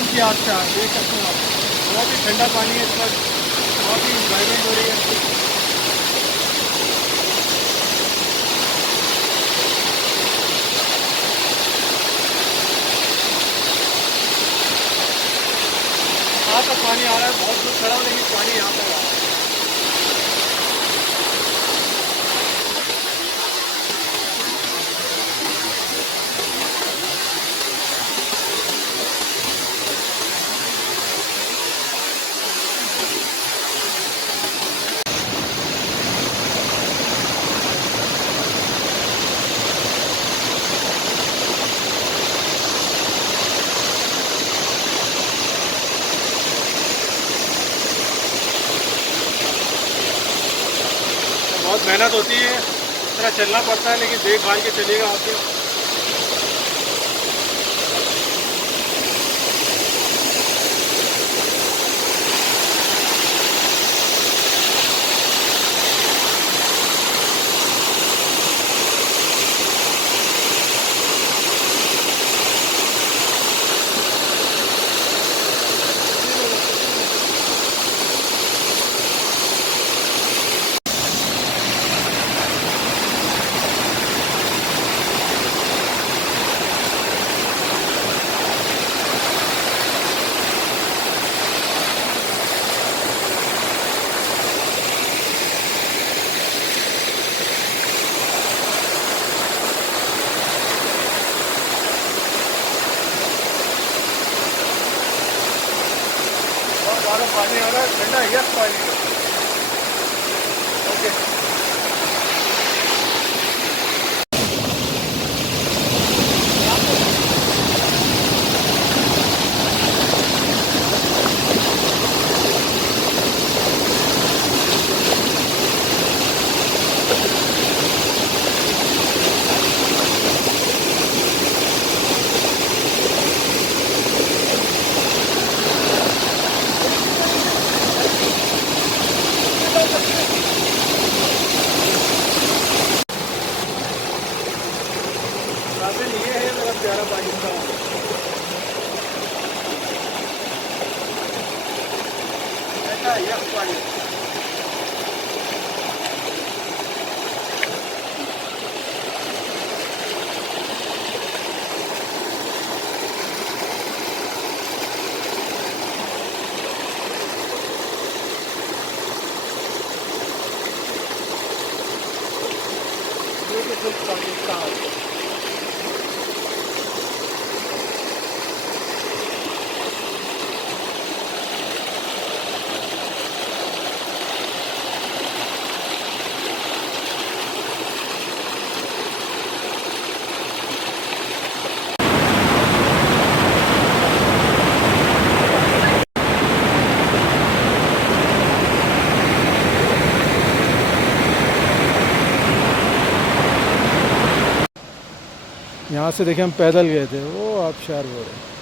शाम की आग से देख सकते हो आप, बहुत ही ठंडा पानी है इस वक्त, बहुत ही इंजॉयमेंट हो रही है। यहाँ तक पानी आ रहा है, बहुत दूर खड़ा हूँ लेकिन पानी यहाँ तक आ रहा है। बहुत मेहनत होती है, इस तरह चलना पड़ता है, लेकिन देखभाल के चलिएगा आपके। ज़्यादा पानी आ रहा है, ठंडा यस पानी है। ओके, काबिल ये है मेरा प्यारा पाकिस्तान। ऐसा यस पानी। ब्यूटीफुल पाकिस्तान। यहाँ से देखें हम पैदल गए थे, वो आप शहर बोल रहे हैं।